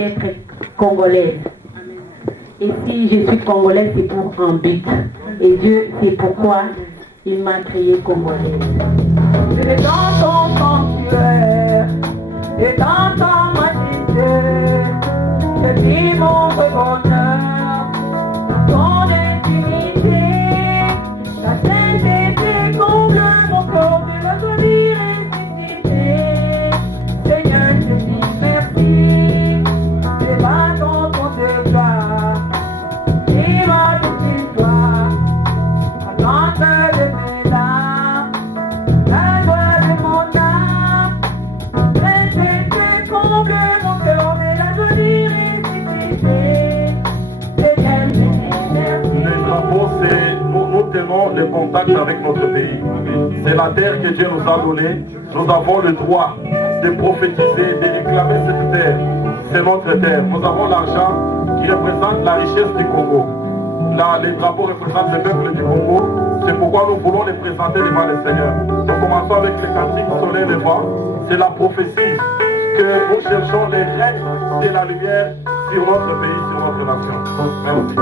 être congolaise. Et si je suis congolaise, c'est pour un but. Et Dieu, c'est pourquoi il m'a créée congolaise. C'est dans ton sanctuaire, et dans ton majesté, je vis mon bonheur, ton intimité, ta sainteté comble mon corps de la jolie ressuscité. Seigneur, je dis merci, c'est pas ton compte de gloire, et ma petite histoire, la grande de mes larmes, la joie de mon âme, l'intégrité comble mon cœur, mais la jolie ressuscité. Seigneur, je dis merci. Les drapeaux, c'est nous tenons le contact avec notre pays. C'est la terre que Dieu nous a donnée. Nous avons le droit de prophétiser, de réclamer cette terre. C'est notre terre. Nous avons l'argent qui représente la richesse du Congo. Là, les drapeaux représentent le peuple du Congo. C'est pourquoi nous voulons les présenter devant le Seigneur. Nous commençons avec les cantiques soleil levant. C'est la prophétie que nous cherchons les règnes de la lumière sur notre pays, sur notre nation. Merci.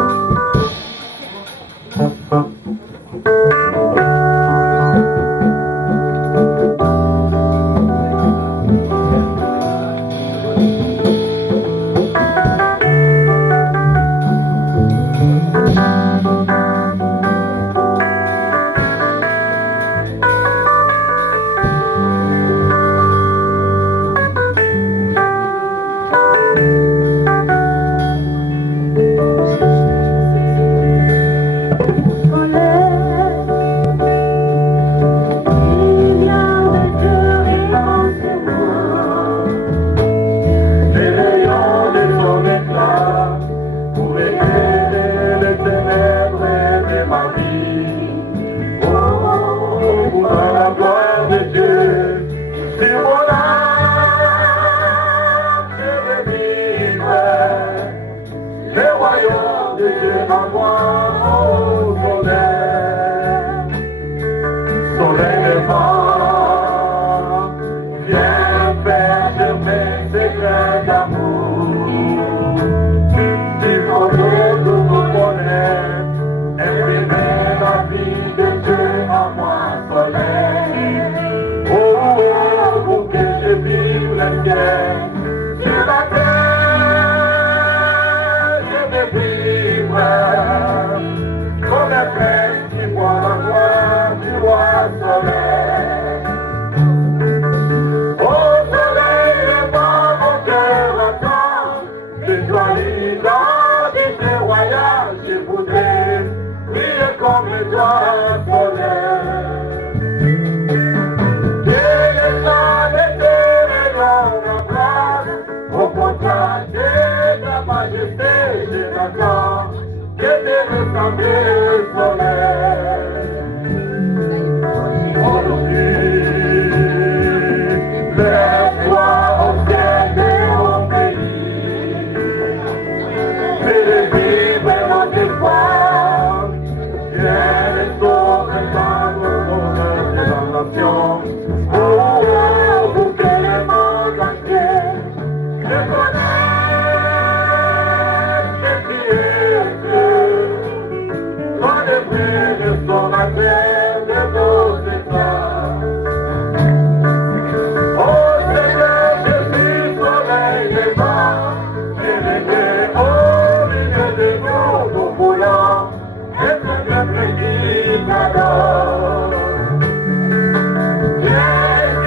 Yes.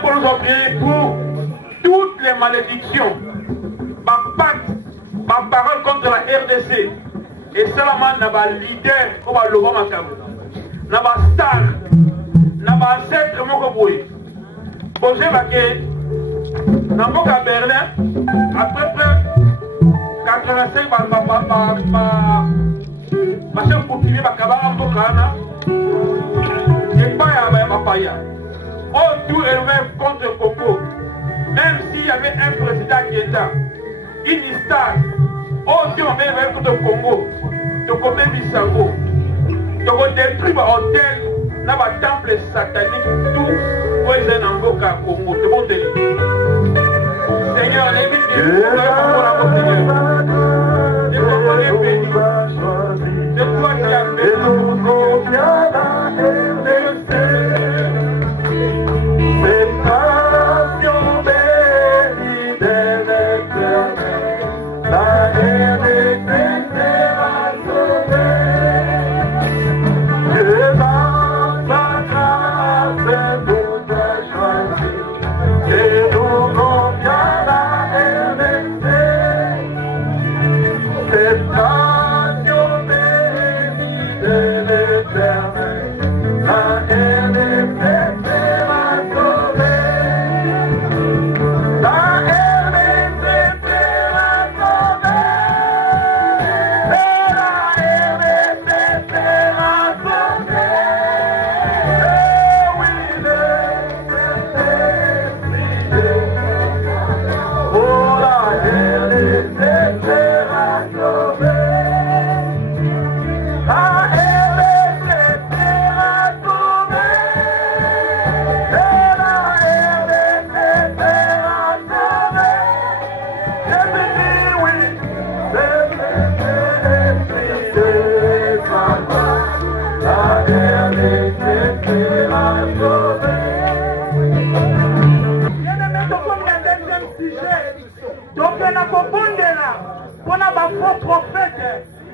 Pour nous prier pour toutes les malédictions, ma pacte, ma parole contre la RDC, et seulement n'a leader, comme le roi Makamu, n'a star, n'a ancêtre Mokoboué. Posez ma question, dans Moka Berlin, après 85, ma chef pour tirer ma cabane en Tokana, et pas à Paya. Oh, tout est contre le Congo. Même s'il y avait un président qui est là, une histoire. Oh, si on met contre le Congo, donc on met du sango. Donc on détruit l'hôtel, là, le temple satanique, tout, où est un avocat Congo. C'est bon délire. Seigneur, les vies de Congolais bénis. C'est toi qui as béni mon Seigneur.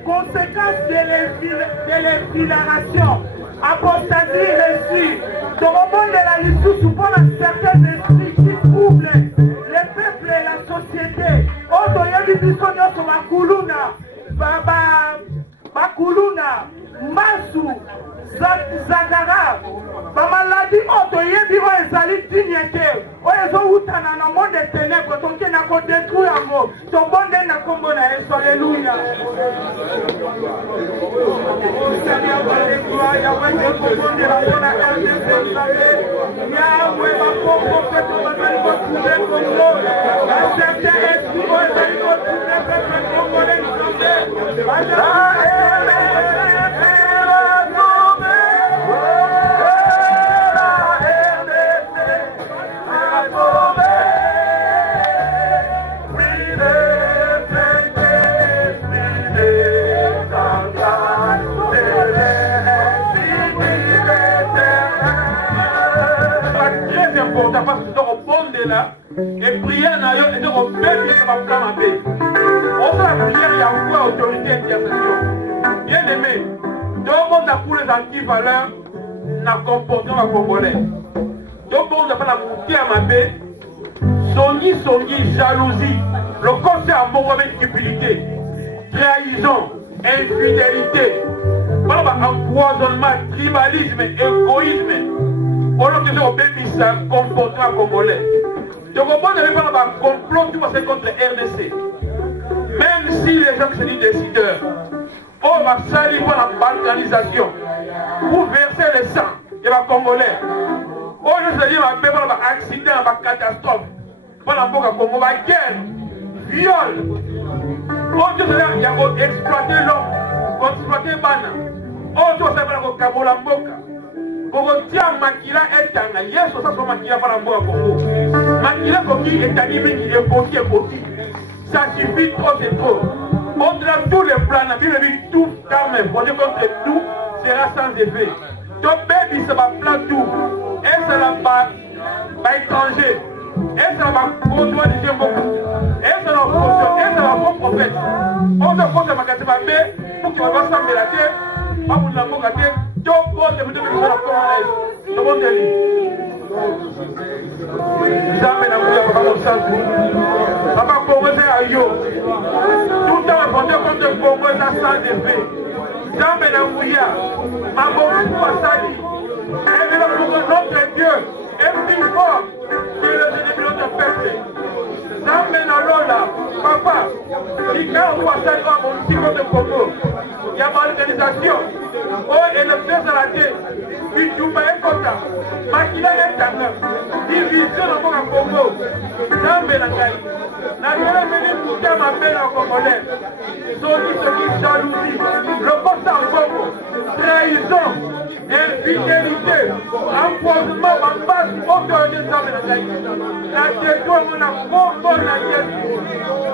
Conséquence de l'exhilaration, apostasie reçue, dans le monde de la licence, pour certains esprits qui troublent les peuples et la société. Auto yedibiso nyoso bakuluna, bakuluna, masu, zagara, bamaladi auto yediro ezali dignité. Oyezo utana na monde des ténèbres, donc il n'a qu'à détruire un mot. Ton bon dé n'a qu'à m'en aller, alléluia. Seigneur, alléluia, Yahweh, Dieu, ton bon dé, la bonne à elle, Yahweh, ma pauvre, que tu m'amènes retrouver Congo. Un certain esprit, on va y retrouver, peuple congolais, nous parce que nous sommes là et prier dans et nous sommes bien qui va planter. On va prier, il y a une autorité d'intercession. Bien aimé, donc on a pour les anti-valeurs, na comportement congolais. Donc on n'a pas la montée à ma paix. Songi, jalousie, le conseil à mon avec cupidité, trahison, infidélité, empoisonnement, tribalisme, égoïsme. On a déjà obéi ça, comportement congolais. Donc on ne peut pas un complot qui passe contre RDC. Même si les gens se disent décideurs, on va saluer par la balkanisation pour verser le sang des Congolais. On se dit un accident, une catastrophe. Par la Congo, la guerre, viol. On se dit qu'il a exploité l'homme, exploité Bana. On se dit qu'il a Kabola Mboka. On dit que Makila est un yes, ça soit Makila par la Mboka Congo. Makila Koki est animé qui est Koki. Ça suffit trop, c'est trop. On dirait tous les plans, la Bible dit tout calme, voter contre tout sera sans effet. Donc, baby, ça va plan tout. Et ça va pas étranger. Et ça va conduire des gens beaucoup. Et ça va poser, et ça va bon prophète. On se pose à ma catégorie B pour qu'il va s'embêter la terre. Pas pour la bonne terre. Donc, on se met dans la congolaise. Le monde est libre. Jamais n'a pas de sens. Papa Congo c'est à yo. Tout le temps répondez contre le Congo ça sans effet. Jamais n'a pas ma bonne pour Sali. Et notre Dieu est plus fort que le Dieu de notre peuple. Jamais n'a Lola. Papa, si quand on va Sali on va contre le Congo. Il y a une organisation. Oh, et le père de la tête. Puis tu m'as écouté. Makila est un division dans mon Congo. Jamais n'a pas. La guerre est venue pour ma belle en Congolais. Songi, jalousie, le poste en Congo, trahison, infidélité, empoisonnement, ma base, autorité de la territoire, on a Congo, la guerre.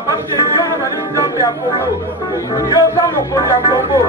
Parce que Dieu nous a dit Zambé à Congo. Dieu a mon côté à Congo.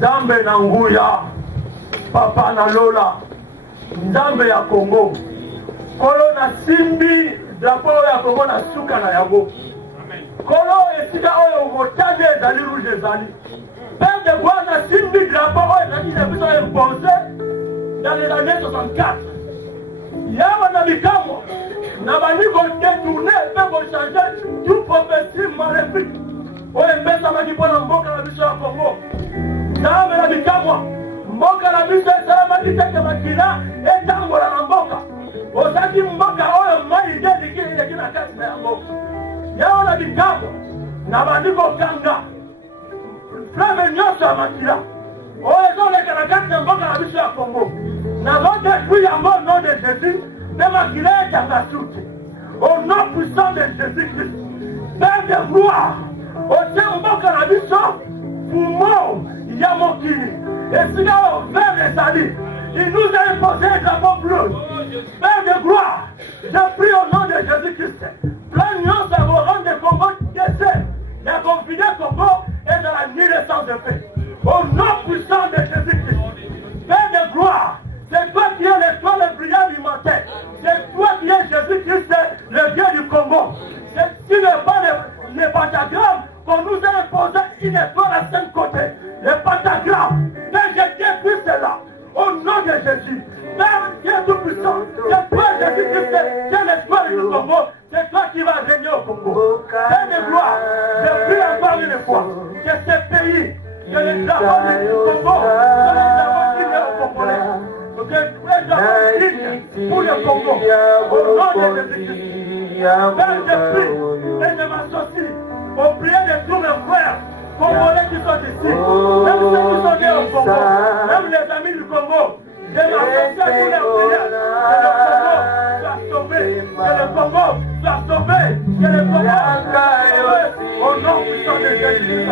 Nzambe na nguya, papa na lola, Nzambe ya Congo. Kolo na simbi, drapo ya Congo na suka na yago. Kolo esika oyo motane ezali rouge ezali. Père de bois na simbi, drapo oyo ezali biso imposé dans les années 64. Yaba na bikamo. Na baniko détourné, même changer tout prophétie maléfique. Oye pesa makipona mboka na biso ya Kongo. Dame na bikamo. Mboka na biso salama kiteke makila etangola na mboka. Ozaki mboka oyo mai dedikile kina kasi na mboka. Yaba na bikamo. Na baniko kanga. Flame nyonso ya makila. Oye zoleka na kasi na mboka na biso ya Kongo. Na zote kui ya mbo nom de Jésus. De makila etangasute. Au nom puissant de Jésus-Christ. Père de gloire. Ote mboka na biso. Fumo ya mokili. Et si là on fait les salis, il nous a imposé un drapeau bleu. Père de gloire, je prie au nom de Jésus-Christ. Plaignons à vos rangs de Congo qui essaient de confiner Congo et dans la naissance de paix. Au nom puissant de Jésus-Christ. Père de gloire, c'est toi qui es l'étoile brillante du matin. C'est toi qui es Jésus-Christ, le Dieu du Congo. C'est tu n'es pas le pentagramme qu'on nous a imposé une étoile à 5 côtés. Le pentagramme. Mais je détruis cela. Au nom de Jésus. Père Dieu Tout-Puissant. C'est toi Jésus-Christ. C'est l'espoir du Congo. C'est toi qui vas régner au Congo. Père de gloire. Je prie encore une fois. Que ce pays, que les drapeaux du Congo, que les drapeaux qui sont congolais. Que les drapeaux dignes pour le Congo. Au nom de Jésus-Christ. Père, je prie et je m'associe aux prières de tous mes frères congolais qui sont ici, même ceux qui sont nés au Congo, même les amis du Congo. Je m'associe à tous les prières que le Congo soit sauvé, que le Congo soit sauvé, au nom puissant de Jésus-Christ.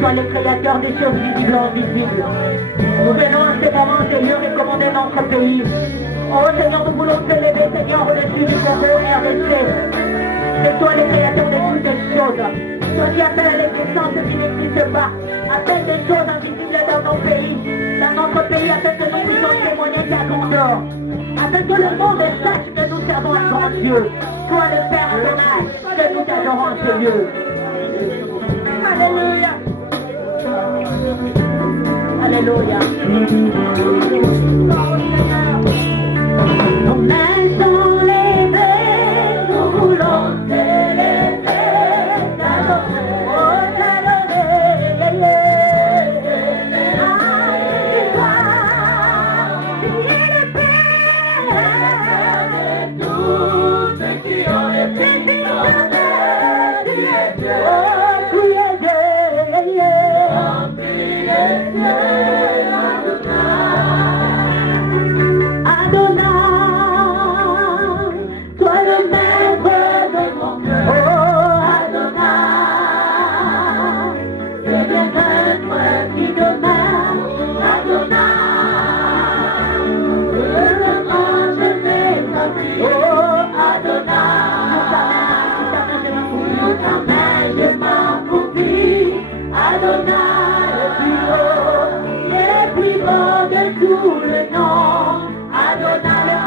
Sois le créateur des choses visibles et invisibles. Nous venons à ce moment, Seigneur, recommander notre pays. Oh Seigneur, nous voulons t'élever, Seigneur, au-dessus du Congo et RDC. C'est toi le créateur de toutes les choses. Toi qui appelles les puissances qui n'existent pas. Appelle des choses invisibles dans nos pays. Dans notre pays, afin que nous puissions témoigner ta grandeur. Afin que le monde sache que nous servons un grand Dieu. Toi le Père Adonai, que nous t'adorons ce Dieu. Alléluia. Alléluia. Nos mains sont levées, nous voulons t'élever, t'adorer.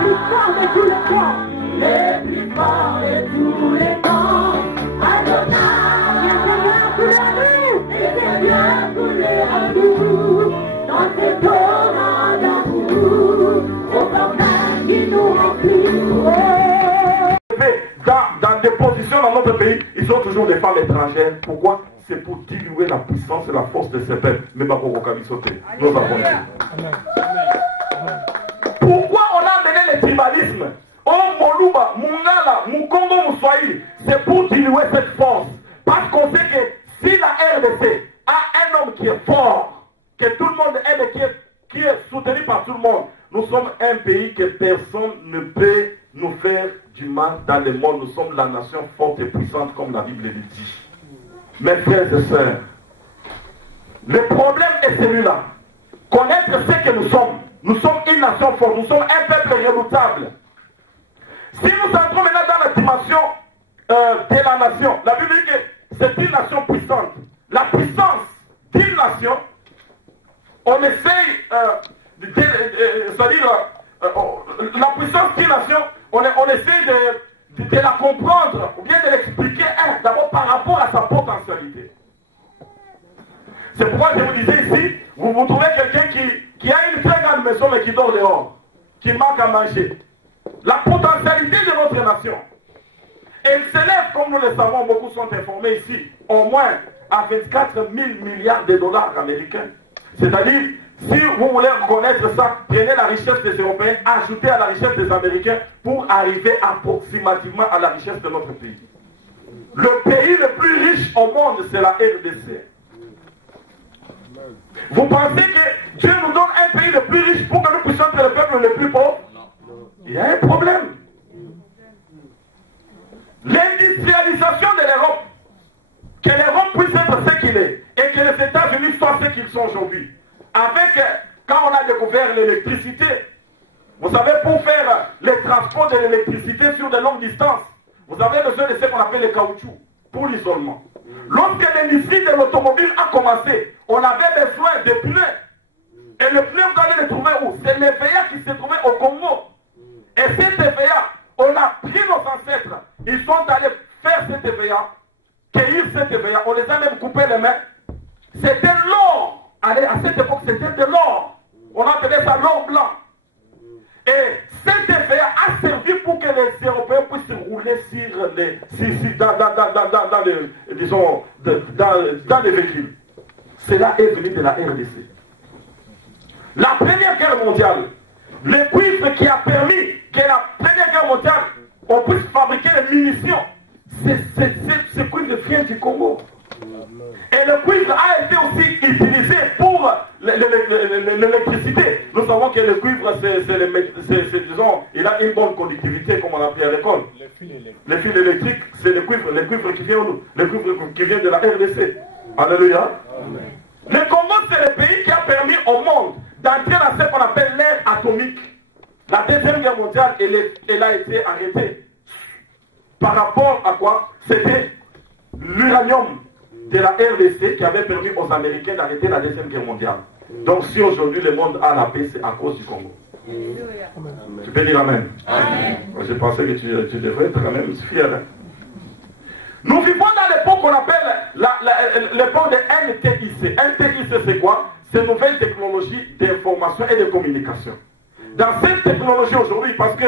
plus fort de tous les temps. Le plus fort de tous les temps. Adonai, le Seigneur coule à nous. Le Seigneur coule à nous. Dans ce torrent d'amour, au portail qui nous remplit. Dans des positions dans notre pays, ils sont toujours des femmes étrangères. Pourquoi? C'est pour diluer la puissance et la force de ces peuples. Mais nous avons dit. Pourquoi on a amené le tribalisme? Oh, Moluba, Mungala, Mukongo, Moussoaï, c'est pour diluer cette force. Parce qu'on sait que si la RDC a un homme qui est fort, que tout le monde aime et qui est soutenu par tout le monde, nous sommes un pays que personne ne peut nous faire du mal dans le monde. Nous sommes la nation forte et puissante comme la Bible le dit. Mes frères et sœurs, le problème est celui-là. Connaître ce que nous sommes. Nous sommes une nation forte, nous sommes un peuple redoutable. Si nous entrons maintenant dans la dimension de la nation, la Bible dit que c'est une nation puissante. La puissance d'une nation, on essaye, c'est-à-dire la puissance d'une nation, on essaie de la comprendre, ou bien de l'expliquer, d'abord par rapport à sa potentialité. C'est pourquoi je vous disais ici, vous trouvez quelqu'un qui a une très grande maison mais qui dort dehors, qui manque à manger. La potentialité de notre nation, elle s'élève, comme nous le savons, beaucoup sont informés ici, au moins à 24 000 milliards de dollars américains. C'est-à-dire, si vous voulez reconnaître ça, prenez la richesse des Européens, ajoutez à la richesse des Américains pour arriver approximativement à la richesse de notre pays. Le pays le plus riche au monde, c'est la RDC. Vous pensez que Dieu nous donne un pays le plus riche pour que nous puissions être le peuple le plus pauvre? Il y a un problème. L'industrialisation de l'Europe, que l'Europe puisse être ce qu'il est, et que les États-Unis soient ce qu'ils sont aujourd'hui. Avec, quand on a découvert l'électricité, vous savez, pour faire les transports de l'électricité sur de longues distances, vous avez besoin de ce qu'on appelle le caoutchouc, pour l'isolement. Lorsque l'industrie de l'automobile a commencé, on avait besoin de pneus. Et le pneu, vous allez le trouver où? C'est l'EVA qui se trouvait au Congo. Et cet EVA, on a pris nos ancêtres. Ils sont allés faire cet EVA, cueillir cet EVA. On les a même coupé les mains. C'était l'or. Allez, à cette époque, c'était de l'or. On appelait ça l'or blanc. Et cet EVA a servi pour que les Européens puissent rouler sur les, dans les véhicules. Cela est venu de la RDC. La Première Guerre mondiale, le cuivre qui a permis que la Première Guerre mondiale, on puisse fabriquer les munitions, ce cuivre vient du Congo. Et le cuivre a été aussi utilisé pour l'électricité. Nous savons que le cuivre, disons, il a une bonne conductivité, comme on appelait à l'école. Les fils électriques, c'est le cuivre qui vient où? Le cuivre qui vient de la RDC. Alléluia. Amen. Le Congo, c'est le pays qui a permis au monde d'entrer dans ce qu'on appelle l'ère atomique. La Deuxième Guerre mondiale, elle a été arrêtée. Par rapport à quoi? C'était l'uranium de la RDC qui avait permis aux Américains d'arrêter la Deuxième Guerre mondiale. Donc si aujourd'hui le monde a la paix, c'est à cause du Congo. Amen. Tu peux dire Amen. Amen. Je pensais que tu devrais être quand même fier. Hein? Nous vivons dans l'époque qu'on appelle l'époque de NTIC. NTIC, c'est quoi? C'est nouvelle technologie d'information et de communication. Dans cette technologie aujourd'hui, parce que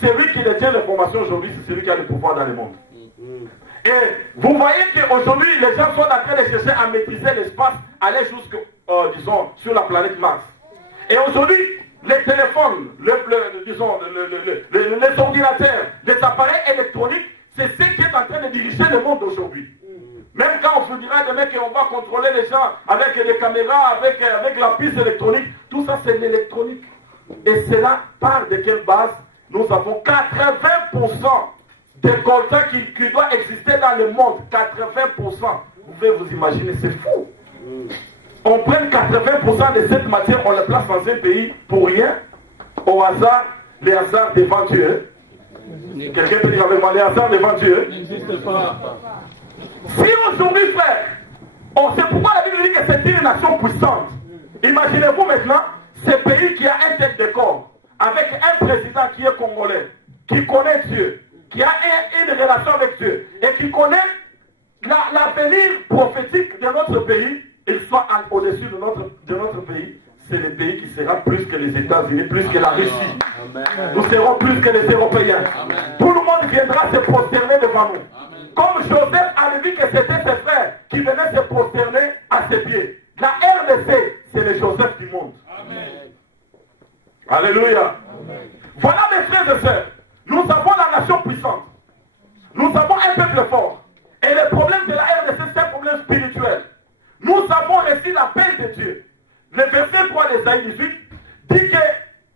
celui qui détient l'information aujourd'hui, c'est celui qui a le pouvoir dans le monde. Et vous voyez qu'aujourd'hui, les gens sont en train de chercher à maîtriser l'espace, aller jusque, disons, sur la planète Mars. Et aujourd'hui, les téléphones, les ordinateurs, les appareils électroniques, c'est ce qui est en train de diriger le monde aujourd'hui. Même quand on se dira demain qu'on va contrôler les gens avec les caméras, avec la piste électronique, tout ça c'est l'électronique. Et cela part de quelle base? Nous avons 80% des coltans qui doivent exister dans le monde. 80%. Vous pouvez vous imaginer, c'est fou. On prend 80% de cette matière, on la place dans un pays pour rien, au hasard, les hasards devant Dieu. Quelqu'un peut dire avec moi, les hasards devant Dieu n'existent pas. Si aujourd'hui, frère, on sait pourquoi la Bible dit que c'est une nation puissante. Imaginez-vous maintenant, ce pays qui a un tel décor, avec un président qui est congolais, qui connaît Dieu, qui a une relation avec Dieu et qui connaît l'avenir prophétique de notre pays, il soit au-dessus de notre pays, c'est le pays qui sera plus que les États-Unis, plus que la Russie. Amen. Nous serons plus que les Européens. Amen. Tout le monde viendra se prosterner devant nous. Amen. Comme Joseph avait dit que c'était ses frères qui venaient se prosterner à ses pieds. La RDC, c'est le Joseph du monde. Amen. Alléluia. Amen. Voilà mes frères et sœurs. Nous avons la nation puissante. Nous avons un peuple fort. Et le problème de la RDC, c'est un problème spirituel. Nous avons reçu la paix de Dieu. Le verset 3 d'Ésaïe 18 dit que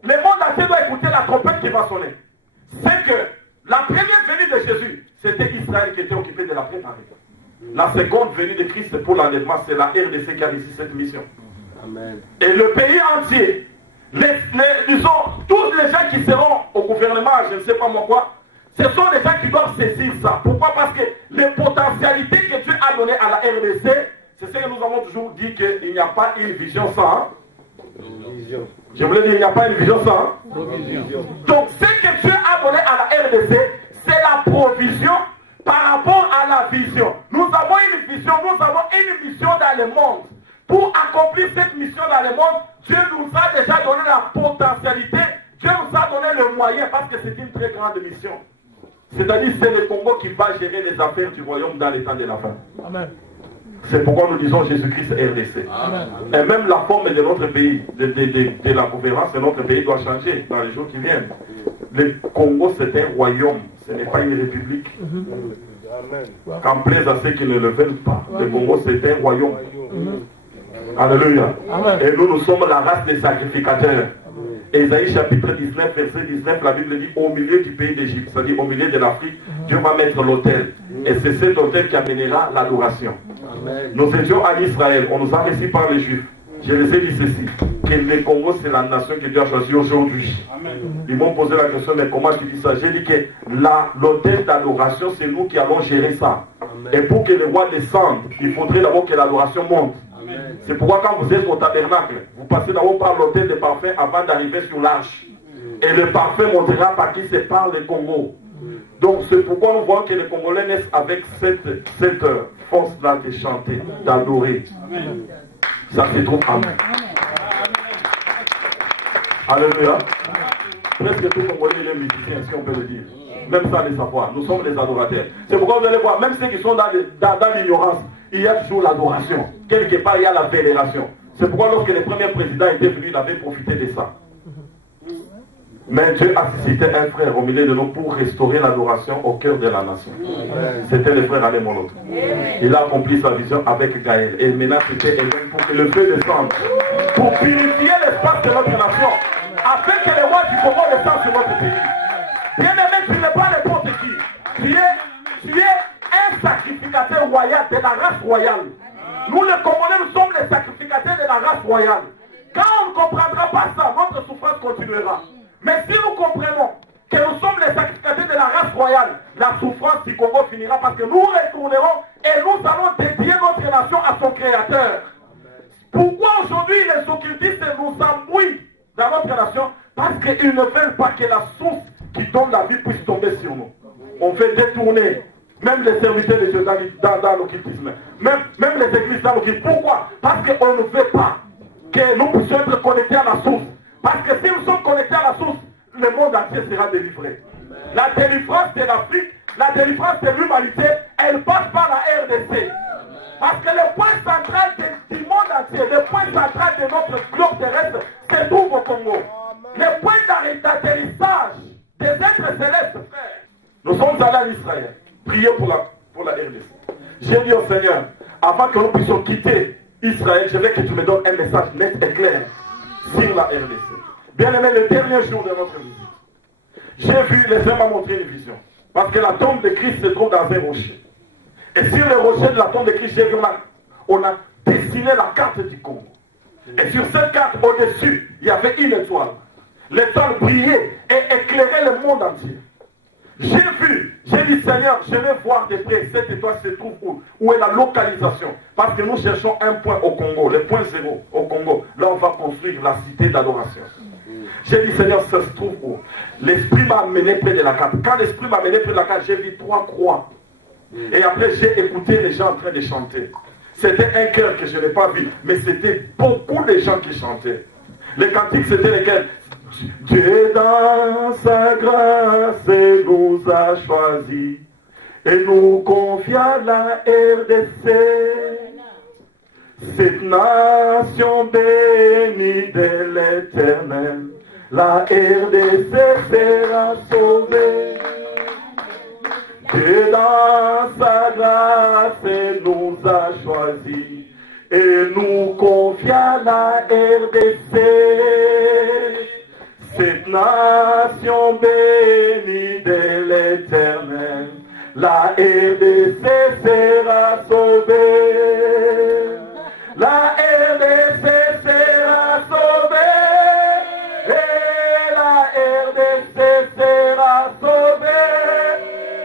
le monde entier doit écouter la trompette qui va sonner. C'est que la première venue de Jésus, c'était Israël qui était occupé de la préparer. La seconde venue de Christ, c'est pour l'enlèvement, c'est la RDC qui a réussi cette mission. Amen. Et le pays entier, disons, tous les gens qui seront au gouvernement, je ne sais pas moi quoi, ce sont les gens qui doivent saisir ça. Pourquoi? Parce que les potentialités que Dieu a données à la RDC, c'est ce que nous avons toujours dit, qu'il n'y a pas une vision sans. Je voulais dire, il n'y a pas une vision sans. Donc, ce que Dieu a donné à la RDC, c'est la provision par rapport à la vision. Nous avons une vision, nous avons une mission dans le monde. Pour accomplir cette mission dans le monde, Dieu nous a déjà donné la potentialité, Dieu nous a donné le moyen, parce que c'est une très grande mission. C'est-à-dire, c'est le Congo qui va gérer les affaires du royaume dans les temps de la fin. Amen. C'est pourquoi nous disons Jésus-Christ RDC. Amen. Et même la forme de notre pays, de la gouvernance de notre pays doit changer dans les jours qui viennent. Le Congo, c'est un royaume, ce n'est pas une république. Qu'en plaise à ceux qui ne le veulent pas. Le Congo, c'est un royaume. Alléluia. Amen. Et nous sommes la race des sacrificateurs. Ésaïe chapitre 19, verset 19, la Bible dit au milieu du pays d'Égypte, c'est-à-dire au milieu de l'Afrique, Dieu va mettre l'autel. Et c'est cet autel qui amènera l'adoration. Nous étions en Israël, on nous a reçus par les Juifs. Je les ai dit ceci, que le Congo c'est la nation que Dieu a choisie aujourd'hui. Ils m'ont posé la question, mais comment tu dis ça? J'ai dit que l'autel d'adoration, c'est nous qui allons gérer ça. Amen. Et pour que le roi descende, il faudrait d'abord que l'adoration monte. C'est pourquoi quand vous êtes au tabernacle, vous passez d'abord par l'autel de parfum avant d'arriver sur l'arche. Et le parfum montera par qui c'est par le Congo. Donc c'est pourquoi nous voyons que les Congolais naissent avec cette force-là de chanter, d'adorer. Ça se trouve. Amen. Alléluia. Presque tout Congolais est musicien, si on peut le dire. Même ça, les savoir. Nous sommes les adorateurs. C'est pourquoi vous allez voir, même ceux qui sont dans l'ignorance, il y a toujours l'adoration. Quelque part, il y a la vénération. C'est pourquoi lorsque le premier président était venu, il avait profité de ça. Mais Dieu a suscité un frère au milieu de nous pour restaurer l'adoration au cœur de la nation. C'était le frère Alain Moloto. Il a accompli sa vision avec Gaël. Et maintenant, c'était pour que le feu descende. Pour purifier l'espace de notre nation. Afin que le roi du Congo descende sur notre pays. Bien aimé, tu n'es pas n'importe qui. Tu es un sacrificateur royal de la race royale. Nous les Congolais, nous sommes les sacrificateurs de la race royale. Quand on ne comprendra pas ça, notre souffrance continuera. Mais si nous comprenons que nous sommes les sacrificateurs de la race royale, la souffrance du Congo finira parce que nous retournerons et nous allons dédier notre nation à son créateur. Pourquoi aujourd'hui les occultistes nous embrouillent dans notre nation? Parce qu'ils ne veulent pas que la source qui donne la vie puisse tomber sur nous. On veut détourner même les serviteurs de Dieu dans l'occultisme, même les églises dans l'occultisme. Pourquoi? Parce qu'on ne veut pas que nous puissions être connectés à la source. Parce que si nous sommes connectés à la source, le monde entier sera délivré. La délivrance de l'Afrique, la délivrance de l'humanité, elle passe par la RDC. Parce que le point central du monde entier, le point central de notre globe terrestre, se trouve au Congo. Le point d'atterrissage des êtres célestes, frères. Nous sommes allés à Israël, prier pour la RDC. J'ai dit au Seigneur, avant que nous puissions quitter Israël, je veux que tu me donnes un message net et clair sur la RDC. Bien aimé, le dernier jour de notre visite, j'ai vu, les hommes m'ont montré une vision. Parce que la tombe de Christ se trouve dans un rocher. Et sur le rocher de la tombe de Christ, j'ai vu, on a dessiné la carte du Congo. Et sur cette carte, au-dessus, il y avait une étoile. L'étoile brillait et éclairait le monde entier. J'ai dit Seigneur, je vais voir de près cette étoile se trouve où? Où est la localisation? Parce que nous cherchons un point au Congo, le point zéro au Congo. Là, on va construire la cité d'adoration. J'ai dit, Seigneur, ça se trouve où? L'Esprit m'a amené près de la carte. Quand l'Esprit m'a amené près de la carte, j'ai vu 3 croix. Et après, j'ai écouté les gens en train de chanter. C'était un chœur que je n'ai pas vu, mais c'était beaucoup de gens qui chantaient. Les cantiques, c'était lesquels? Dieu dans sa grâce nous a choisis et nous confia la RDC. Cette nation bénie de l'Éternel, la RDC sera sauvée. Dieu dans sa grâce nous a choisis et nous confia la RDC. Cette nation bénie de l'Éternel, la RDC sera sauvée. La RDC sera sauvée. Et la RDC sera sauvée.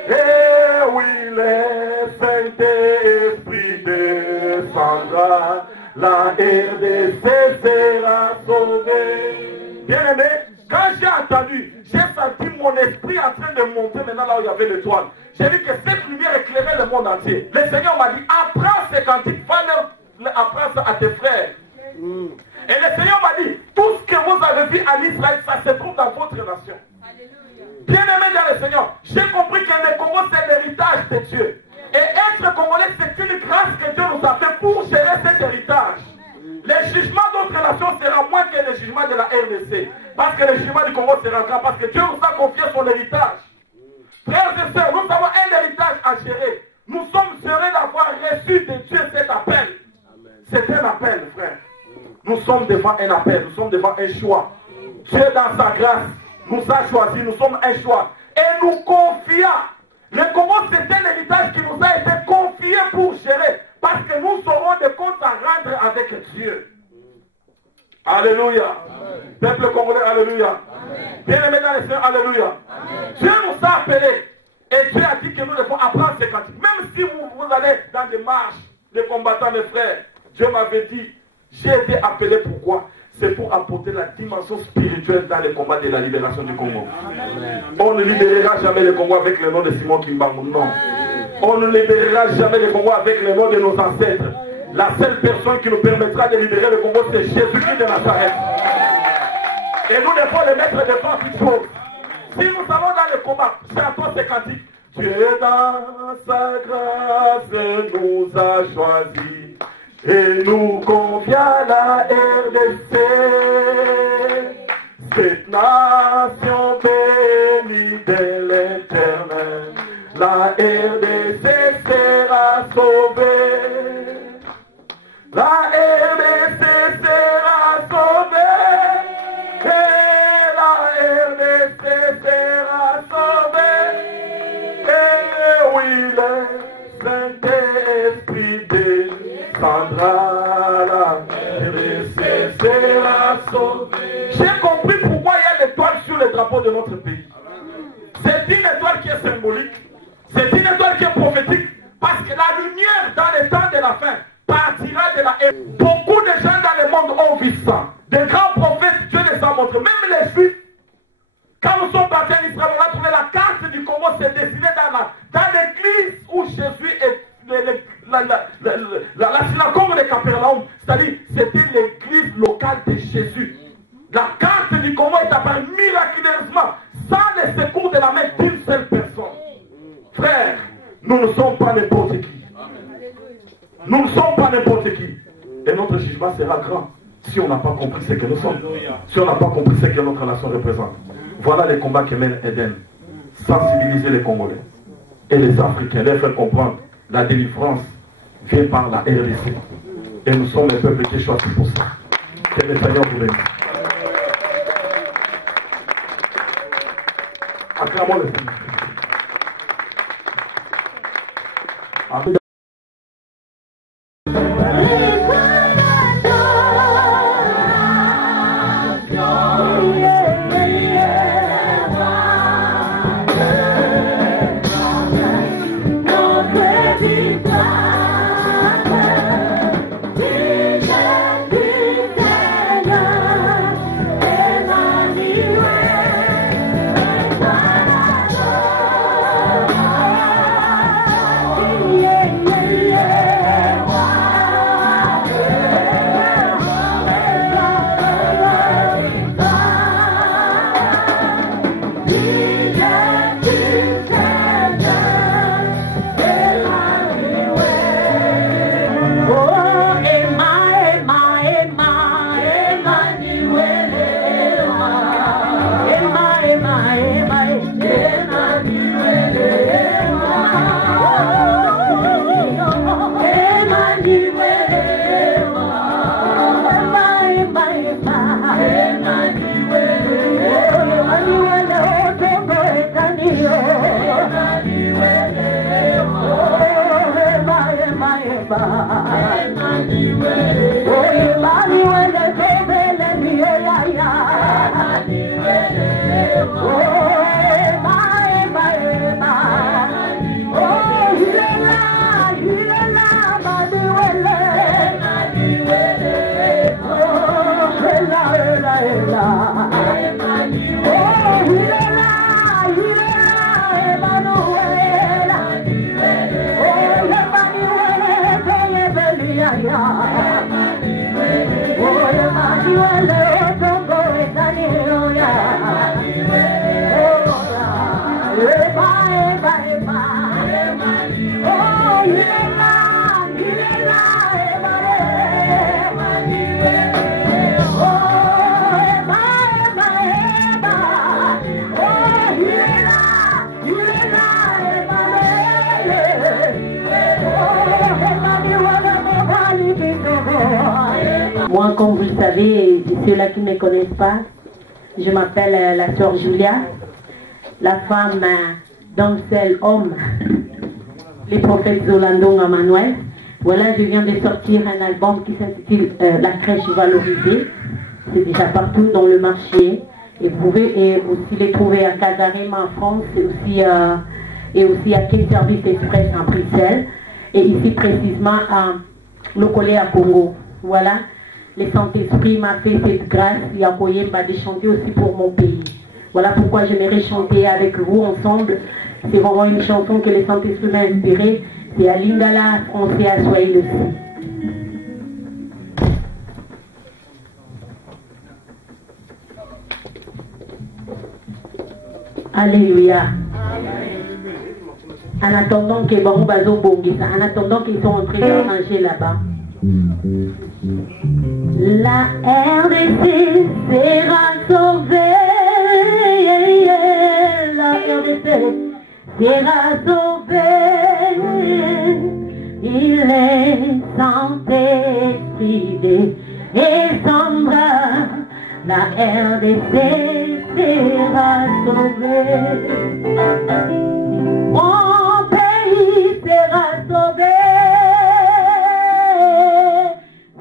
Et oui, le Saint-Esprit descendra. La RDC sera sauvée. Bien-aimé, quand j'ai entendu, j'ai senti mon esprit en train de monter maintenant là où il y avait l'étoile. J'ai vu que cette lumière éclairait le monde entier. Le Seigneur m'a dit, apprends ces cantiques, apprends ça à tes frères. Et le Seigneur m'a dit, tout ce que vous avez vu en Israël, ça se trouve dans votre nation. Bien-aimé dans le Seigneur, j'ai compris que le Congo c'est l'héritage de Dieu. Et être Congolais, c'est une grâce que Dieu nous a fait pour gérer cet héritage. Le jugement d'autres nations sera moins que le jugement de la RDC. Parce que le jugement du Congo sera grand. Parce que Dieu nous a confié son héritage. Frères et sœurs, nous avons un héritage à gérer. Nous sommes heureux d'avoir reçu de Dieu cet appel. C'est un appel, frère. Nous sommes devant un appel. Nous sommes devant un choix. Dieu, dans sa grâce, nous a choisis. Nous sommes un choix. Et nous confia. Le Congo, c'était l'héritage qui nous a été confié pour gérer. Parce que nous aurons des comptes à rendre avec Dieu. Alléluia. Peuple congolais, alléluia. Bien-aimé dans le Seigneur, alléluia. Amen. Dieu nous a appelés. Et Dieu a dit que nous devons apprendre ces cantiques. Même si vous allez dans des marches, des combattants, mes frères, Dieu m'avait dit, j'ai été appelé pourquoi? C'est pour apporter la dimension spirituelle dans les combats de la libération du Congo. Amen. On ne libérera jamais le Congo avec le nom de Simon Kimbangu, non. On ne libérera jamais le Congo avec le nom de nos ancêtres. La seule personne qui nous permettra de libérer le Congo, c'est Jésus-Christ de Nazareth. Et nous devons le mettre devant toute chose. Si nous allons dans le combat, chantons ces cantiques. Dieu dans sa grâce nous a choisis et nous confia la RDC. Cette nation bénie de l'Éternel, la RDC sera sauvée. La RDC sera sauvée. Et la RDC sera sauvée. Et oui, le Saint-Esprit descendra. La RDC sera sauvée. J'ai compris pourquoi il y a l'étoile sur le drapeau de notre pays. C'est une étoile qui est symbolique. C'est une étoile qui est prophétique. Parce que la lumière dans les temps de la fin partira de la haine. Beaucoup de gens dans le monde ont vu ça. Des grands prophètes, Dieu les a montrés. Même les Juifs. Quand nous sommes partis en Israël, on a trouvé la carte du Congo s'est dessinée dans l'église où Jésus est. La synagogue de Capernaum. C'est-à-dire, c'était l'église locale de Jésus. La carte du Congo est apparue miraculeusement sans le secours de la main d'une seule personne. Frère, nous ne sommes pas n'importe qui. Nous ne sommes pas n'importe qui. Et notre jugement sera grand si on n'a pas compris ce que nous sommes. Si on n'a pas compris ce que notre nation représente. Voilà les combats que mène Eden. Sensibiliser les Congolais et les Africains, leur faire comprendre la délivrance vient par la RDC. Et nous sommes les peuples qui choisissent pour ça. Que le Seigneur vous bénisse. Acclamons le Seigneur. Amen. Vision, Moi, comme vous le savez, ceux-là qui ne me connaissent pas, je m'appelle la sœur Julia, la femme d'un seul homme, les prophètes Zolandonga Manuel. Voilà, je viens de sortir un album qui s'intitule La crèche valorisée. C'est déjà partout dans le marché. Et vous pouvez aussi les trouver à Casarema en France et aussi à Quai Service Express en Bruxelles. Et ici précisément à Lokolé à Congo. Voilà. Le Saint-Esprit m'a fait cette grâce et a de chanter aussi pour mon pays. Voilà pourquoi j'aimerais chanter avec vous ensemble. C'est vraiment une chanson que le Saint-Esprit m'a inspirée. C'est à Lingala, français à Swahili aussi. Alléluia. En attendant que Barou Bazo Bongisa, en attendant qu'ils sont en train de manger là-bas. La RDC sera sauvée. La RDC sera sauvée. Il est Saint-Esprit et sans bras. La RDC sera sauvée. Mon pays sera sauvé.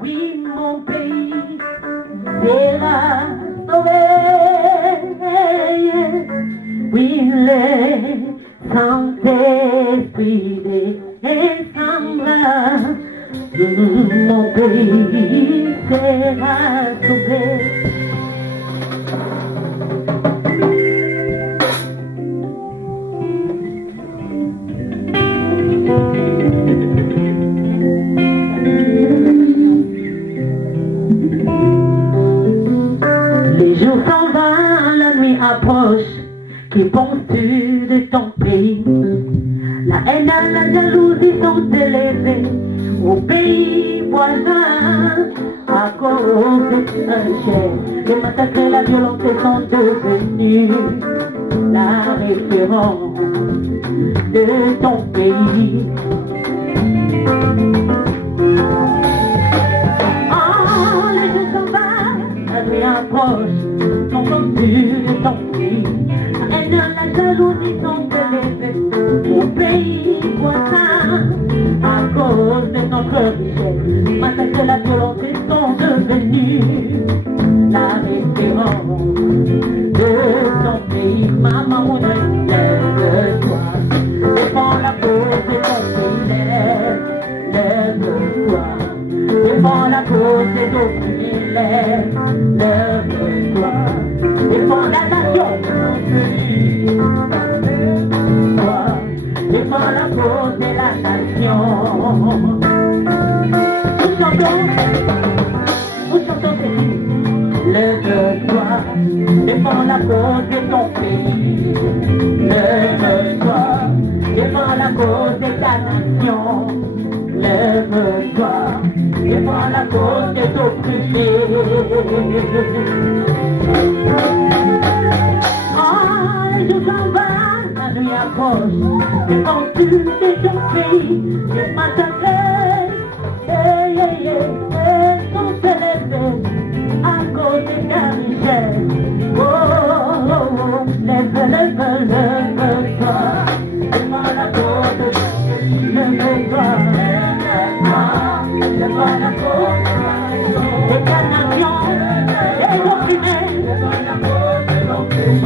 Oui, mon pays sera sauvé. Oui, le Saint-Esprit descendra. Mon pays sera sauvé. Les jours s'en vont, la nuit approche. Qui penses-tu de ton pays? La haine et la jalousie sont élevées au pays voisin à cause de ta chair. Les massacres et la violence sont devenus la référence de ton pays. Oh, les jours s'en vont, la nuit approche. Qu'en penses-tu de ton pays? La haine et la jalousie sont élevées au pays voisin à cause de notre richesse. Massacre et la violence sont devenus la référence de ton pays. Maman, lève-toi, défends la cause de ton pays. Lève-toi, défends la cause des opprimés. Lève-toi, défends la nation de ton pays. Lève-toi, défends la cause de la nation. Nous chantons ceci. Lève-toi, défends la cause de ton pays. Lève-toi, défends la cause de ta nation. Lève-toi, défends la cause des opprimés. Oh, les jours s'en va, la nuit approche. C'est quand tu te surpris, je m'attendais. Sans se lever à cause de ta richesse. Oh, lève-toi. Lève-moi la côte, lève-toi. Lève-moi la côte, et ta nation est opprimée. Lève-moi la côte de mon pays.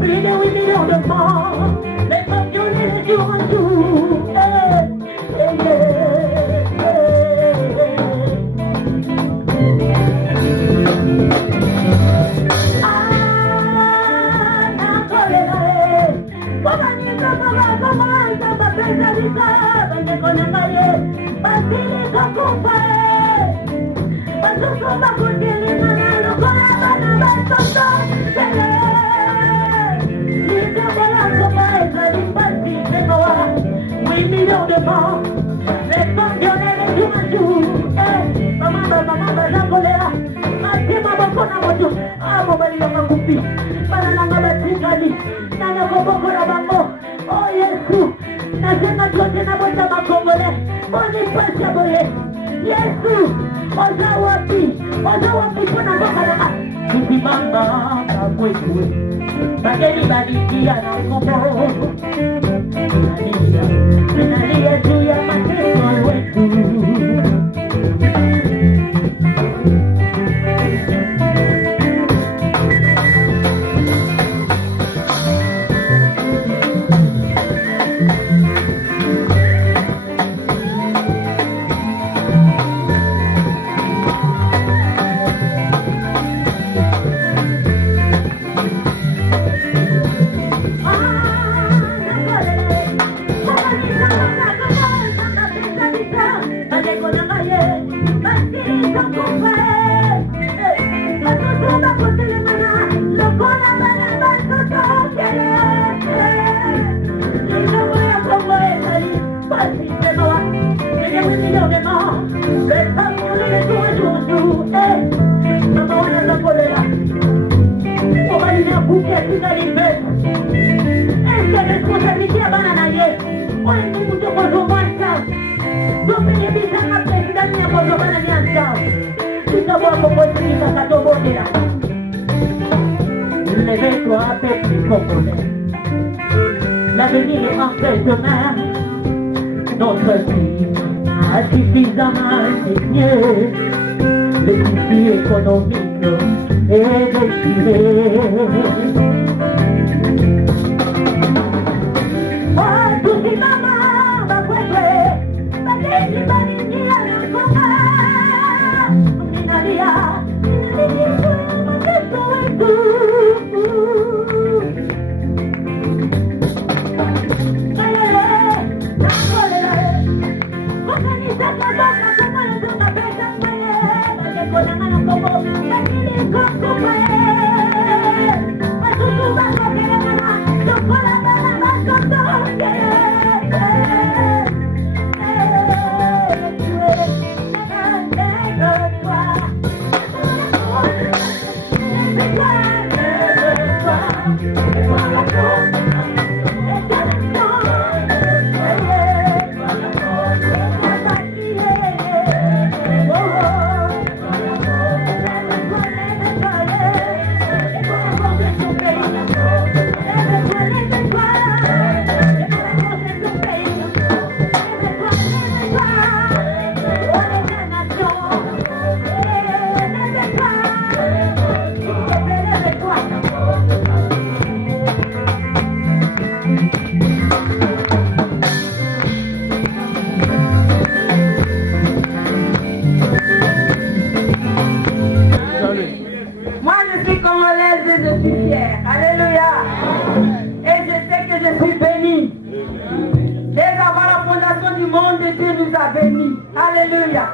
Plus de 8 millions de morts, les femmes violées de jour en jour. Millions de morts, les femmes violées de jour en jour. Maman, j'encolère. Matima bokona moto. Ah, mobali ya makupi. Bana nanga batikali. Nanga koboko na bango. Oh Yesu. Nasema tuote na bota makongole. Boni pasi ya boye. Yesu. Oza wapi kuna boka nanga. Kipimanga kakwetu. Bageni badikia na kombo. Nalia juu ya mateso wetu. Lève-toi, peuple congolais. L'avenir est entre tes mains. Notre vie a suffisamment épargné. Le défi économique est retiré. Oh, tout ce maman va voir. Bagay bagay à la coma. Minalia, suis béni. Dès avant la fondation du monde, Dieu nous a bénis. Alléluia.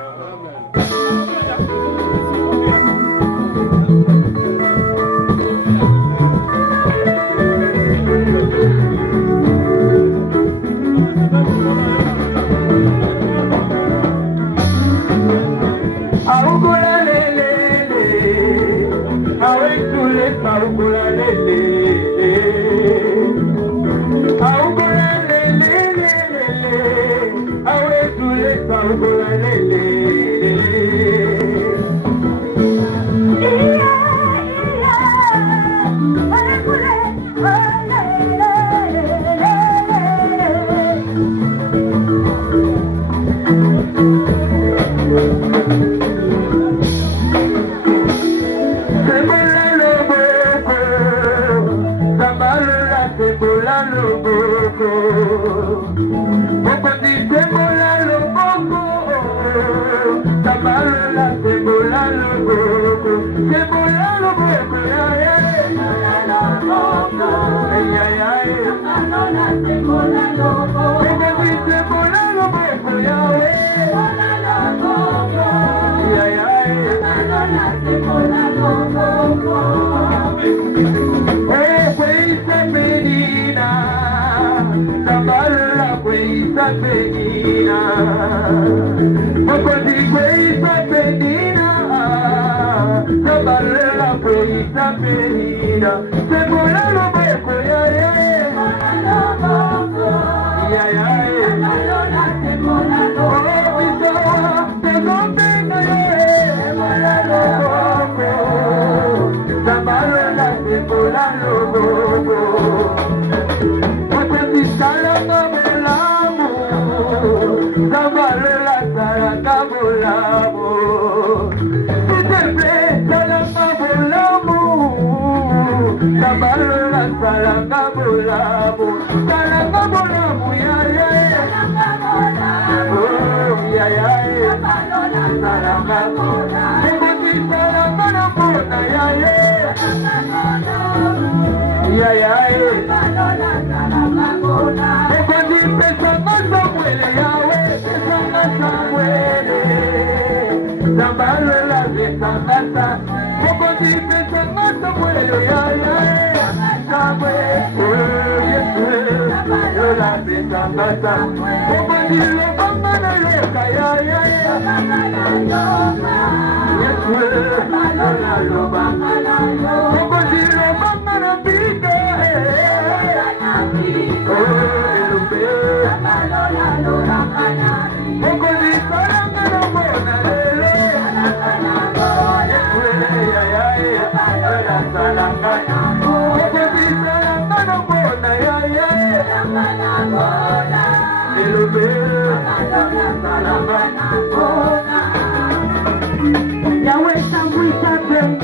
Yahweh, s'embrouille sa bénie,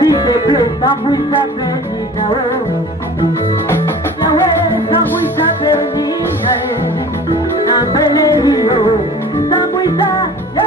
si c'est bleu, s'embrouille sa bénie, Yahweh, s'embrouille sa bénie, s'embrouille sa bénie,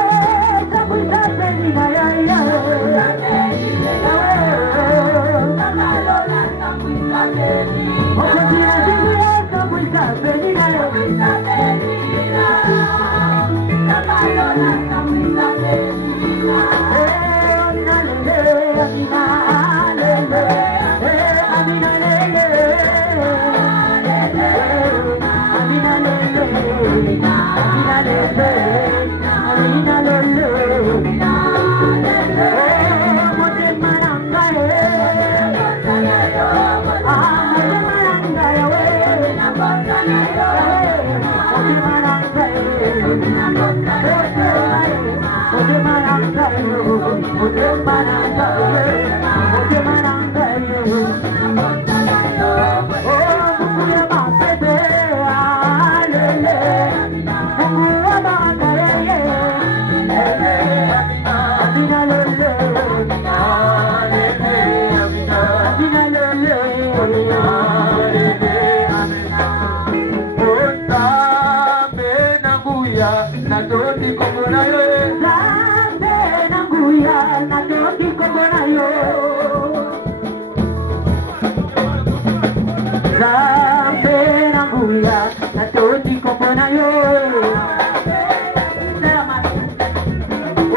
Zambe na nguya na toti kompona yo.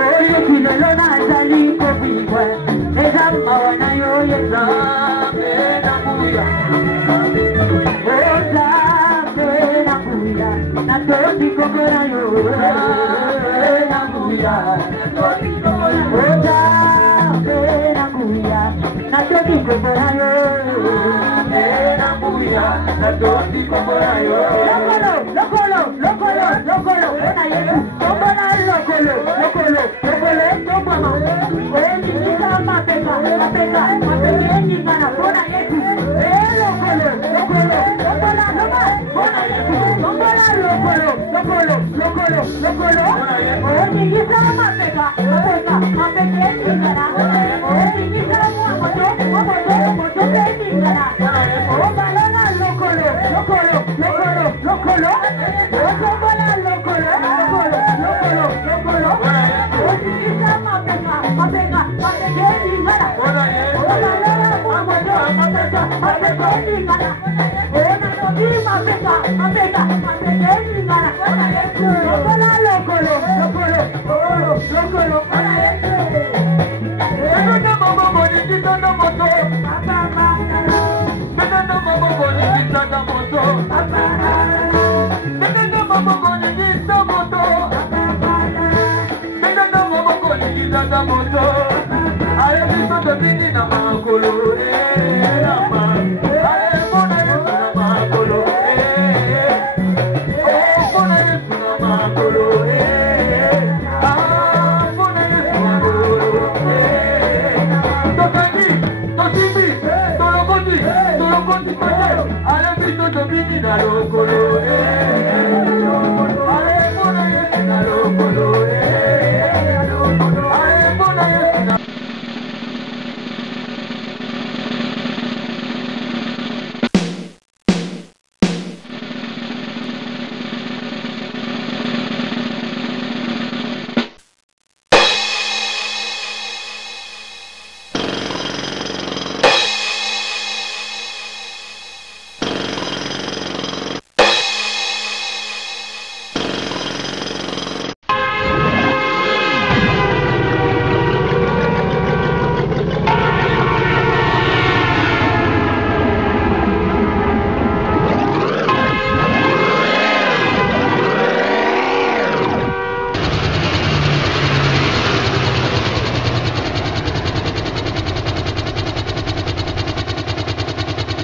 Oye kilelo na zali kobiwe nezamba wana yo ye zambe na nguya. Zambe na nguya na toti kompona yo. Na nguya na toti kompona yo. Zambe na nguya na toti kompona yo. Lokolo, ona yesu, tombona lokolo, tombama, oeni kisama peka, mapekeni ngana, ona yesu, lokolo, tombola, ona yesu, tombola lokolo, oeni kisama peka, mapekeni ngana, oeni kisama moto, peni ngana, obalona lokolo,